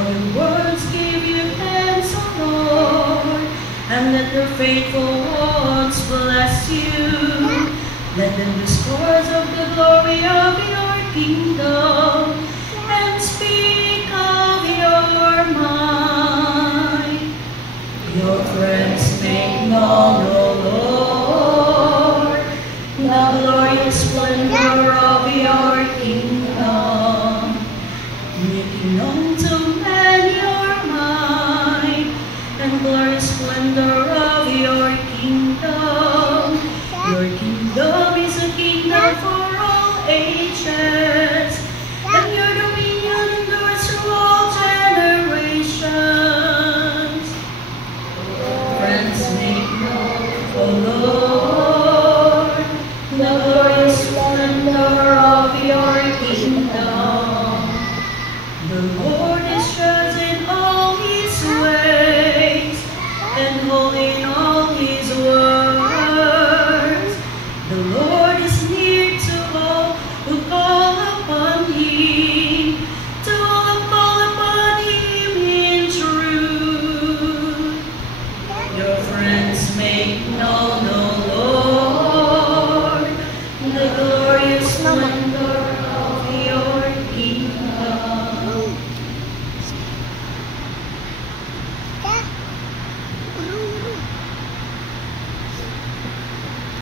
all your words give your hands, O Lord, and let their faithful ones bless you. Let them discourse of the glory of your kingdom and speak of your might. Your friends make known